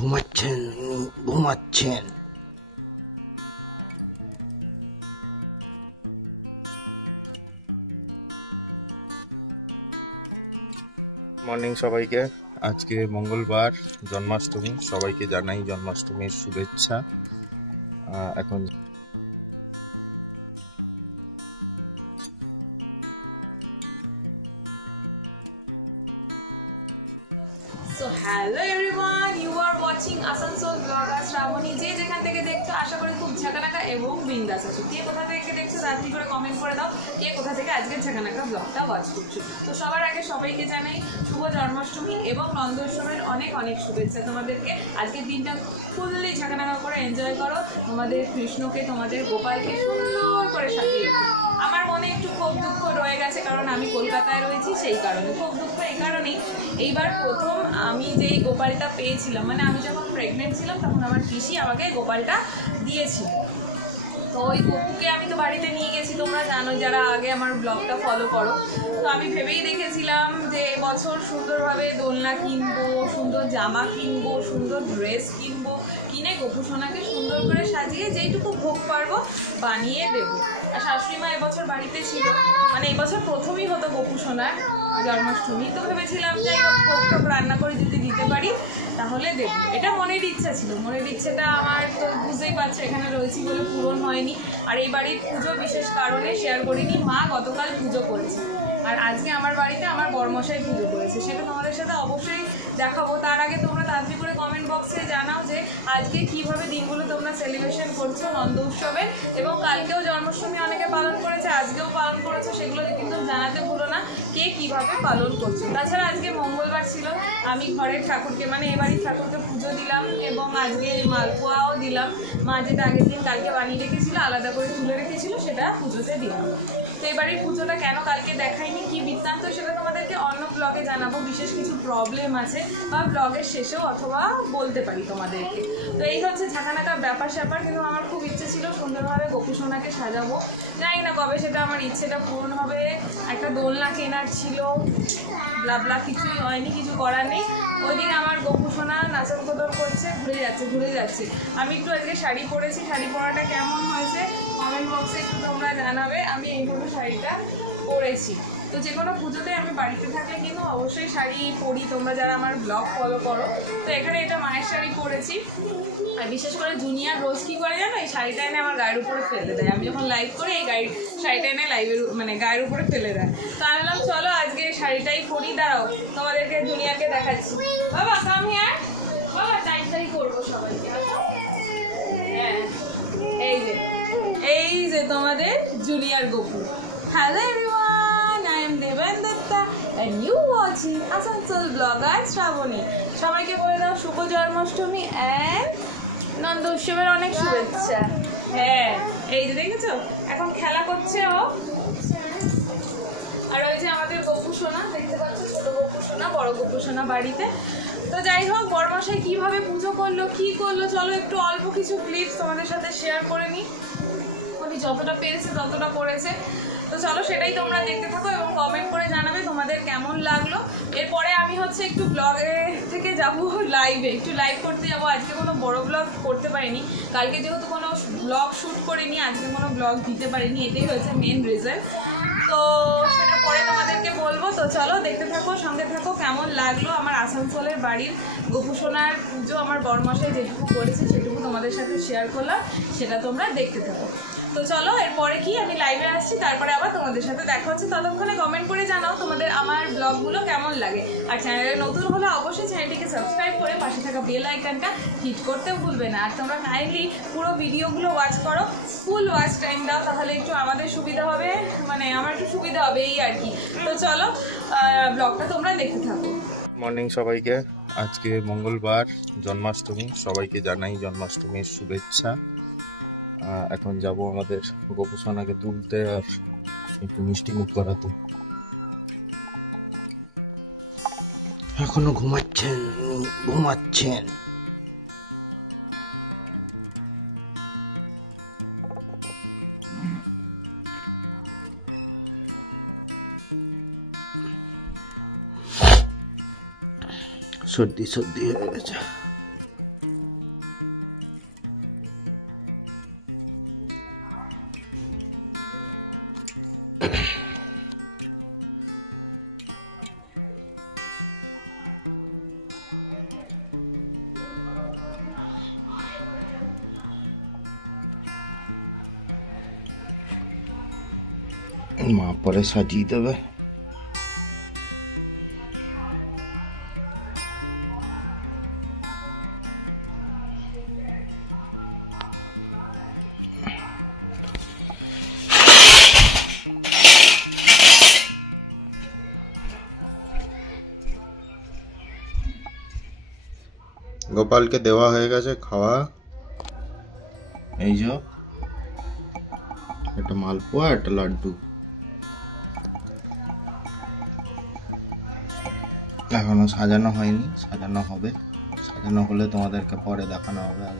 ঘুমাচ্ছেন। মর্নিং সবাইকে। আজকে মঙ্গলবার, জন্মাষ্টমী। সবাইকে জানাই জন্মাষ্টমীর শুভেচ্ছা। এখন hello everyone, you are watching Asansol blogger Shrabani. যে যেখান থেকে দেখছো আশা করি খুব ঝাঁকানাকা এবং বিন্দাস আছো। কে কোথা থেকে দেখছো রাত্রি করে কমেন্ট করে দাও কে কোথা থেকে আজকে ঝাঁকানাকা ব্লগটা ওয়াচ করছো। তো সবার আগে সবাইকে জানাই শুভ জন্মাষ্টমী এবং নন্দোৎসবের অনেক অনেক শুভেচ্ছা তোমাদেরকে। আজকের দিনটা ফুললি ঝাঁকানাকা করে এনজয় করো। তোমাদের কৃষ্ণকে, তোমাদের গোপালকে সুন্দর করে সাজিয়ে। আমার মনে একটু খুব দুঃখ রয়ে গেছে, কারণ আমি কলকাতায় রয়েছি, সেই কারণে খুব দুঃখ। এই কারণেই এইবার প্রথম আমি যেই গোপালটা পেয়েছিলাম, মানে আমি যখন প্রেগনেন্ট ছিলাম তখন আমার পিসি আমাকে গোপালটা দিয়েছিল। তো ওই গপুকে আমি তো বাড়িতে নিয়ে গেছি, তোমরা জানো যারা আগে আমার ব্লগটা ফলো করো। তো আমি ভেবেই দেখেছিলাম যে এবছর সুন্দরভাবে দোলনা কিনবো, সুন্দর জামা কিনবো, সুন্দর ড্রেস কিনবো, কিনে গপু সোনাকে সুন্দর করে সাজিয়ে যেইটুকু ভোগ পারবো বানিয়ে দেবো। আর শাশুড়ি মা এবছর বাড়িতে ছিল, মানে এবছর প্রথমই হতো গপু সোনার জন্মাষ্টমী। তো ভেবেছিলাম যে ভোগ রান্না করে যদি দিতে পারি তাহলে দেখবো। এটা মনের ইচ্ছা ছিল, মনের ইচ্ছেটা আমার তো বুঝতেই পারছো এখানে রয়েছি বলে পূরণ হয়নি। আর এই বাড়ির পুজো বিশেষ কারণে শেয়ার করিনি, মা গতকাল পুজো করেছে আর আজকে আমার বাড়িতে আমার বড়মশাই পুজো করেছে, সেটা তোমাদের সাথে অবশ্যই দেখাবো। তার আগে তোমরা তাড়াতাড়ি করে কমেন্ট বক্সে জানাও যে আজকে কিভাবে দিনগুলো তোমরা সেলিব্রেশন করছো নন্দ উৎসবে, এবং কালকেও জন্মাষ্টমী অনেকে পালন করেছে, আজকেও পালন করেছো, সেগুলো কিন্তু জানাতে ভুলো না কে কিভাবে পালন করছো। তাছাড়া আজকে মঙ্গলবার ছিল, আমি ঘরের ঠাকুরকে, মানে এবাড়ির ঠাকুরকে পুজো দিলাম এবং আজকে মালপোয়াও দিলাম। মা যেটা আগের দিন কালকে বানিয়ে রেখেছিল, আলাদা করে তুলে রেখেছিল, সেটা পুজোতে দিলাম। তো এবাড়ির পুজোটা কেন কালকে দেখাইনি, কি বৃত্তান্ত, সেটা তোমাদেরকে অন্য ব্লগে জানাবো। বিশেষ কিছু প্রবলেম আছে বা ব্লগের শেষেও অথবা বলতে পারি তোমাদেরকে। তো এই হচ্ছে ঝাঁকানাকা ব্যাপার স্যাপার। কিন্তু আমার খুব ইচ্ছে ছিল সুন্দরভাবে গপু সোনাকে সাজাবো, জানি না কবে সেটা আমার ইচ্ছেটা পূর্ণ হবে। একটা দোলনা কেনার ছিল, লাভলা কিছুই হয়নি, কিছু করার নেই। ওইদিকে আমার গপু সোনা নাচন কোদর করছে, ঘুরে যাচ্ছে। আমি একটু আজকে শাড়ি পরেছি, শাড়ি পরাটা কেমন হয়েছে কমেন্ট বক্সে একটু তোমরা জানাবে। আমি এইভাবে শাড়িটা পরেছি। তো যে কোনো পুজোতে আমি বাড়িতে থাকলে কিন্তু অবশ্যই শাড়ি পরি, তোমরা যারা আমার ব্লগ ফলো করো। তো এখানে এটা মায়ের শাড়ি পরেছি। আর বিশেষ করে জুনিয়ার রোজ কি করে জানো, এই শাড়িটা এনে আমার গায়ের উপরে ফেলে দেয়। আমি যখন লাইভ করি এই শাড়িটা এনে লাইভের মানে গায়ের উপরে ফেলে দেয়। তো আনলাম চলো আজকে শাড়িটাই পরি। দাঁড়াও তোমাদেরকে জুনিয়ারকে দেখাচ্ছি। বাবা কাম হিয়ার, বাবা টাইটাই করবো সবাইকে। হ্যাঁ এই যে তোমাদের junior Gopu. Hello everyone, I am Deben Datta and you watching Asansol blogger Srabani. সবাইকে বলে দাও শুভ জন্মাষ্টমী এন্ড নন্দ উৎসবের অনেক শুভেচ্ছা। হ্যাঁ এই যে দেখেছো এখন খেলা করছে ও। আর ওই যে আমাদের গপু সোনা দেখতে পাচ্ছ, ছোট গপু সোনা, বড় গপু সোনা বাড়িতে। তো যাই হোক, বড়মশাই কিভাবে পুজো করলো, কি করলো, চলো একটু অল্প কিছু ক্লিপস তোমাদের সাথে শেয়ার করে নিই। উনি যতটা পেরেছে ততটা করেছে। তো চলো সেটাই তোমরা দেখতে থাকো এবং কমেন্ট করে জানাবে তোমাদের কেমন লাগলো। এরপরে আমি হচ্ছে একটু ব্লগে থেকে যাব লাইভে, একটু লাইভ করতে যাবো। আজকে কোনো বড় ব্লগ করতে পারিনি, কালকে যেহেতু কোনো ব্লগ শ্যুট করিনি, আজকে কোনো ব্লগ দিতে পারিনি, এটাই হয়েছে মেন রিজন। তো সেটা পরে তোমাদেরকে বলবো। তো চলো দেখতে থাকো, সঙ্গে থাকো। কেমন লাগলো আমার আসানসোলের বাড়ির গপু সোনার পুজো, আমার বড়মশাই যেটুকু করেছে সেটুকু তোমাদের সাথে শেয়ার করলাম, সেটা তোমরা দেখতে থাকো। তো চলো এরপরে কি আমি লাইভে আসছি, তারপরে আবার তোমাদের সাথে দেখা হচ্ছে। ততক্ষণে কমেন্ট করে জানাও তোমাদের আমার ব্লগগুলো কেমন লাগে। আর চ্যানেলে নতুন হলে অবশ্যই চ্যানেলটিকে সাবস্ক্রাইব করে পাশে থাকা বেল আইকনটা হিট করতেও ভুলবে না। আর তোমরা কাইন্ডলি পুরো ভিডিওগুলো ওয়াচ করো, ফুল ওয়াচ টাইম দাও, তাহলে একটু আমাদের সুবিধা হবে, মানে আমার একটু সুবিধা হবে এই আর কি। তো চলো ব্লগটা তোমরা দেখতে থাকো। মর্নিং সবাইকে। আজকে মঙ্গলবার, জন্মাষ্টমী। সবাইকে জানাই জন্মাষ্টমীর শুভেচ্ছা। এখন যাব আমাদের গপু সোনাকে তুলতে আর একটু মিষ্টি মুখ করাতে। এখনো ঘুমাচ্ছেন। সর্দি হয়ে গেছে। মা পরে সাজিয়ে দেবে। গোপালকে দেওয়া হয়ে গেছে খাওয়া। এই যে একটা মালপোয়া, একটা লাড্ডু। এখনো সাজানো হয়নি, সাজানো হবে। সাজানো হলে তোমাদেরকে পরে দেখানো হবে।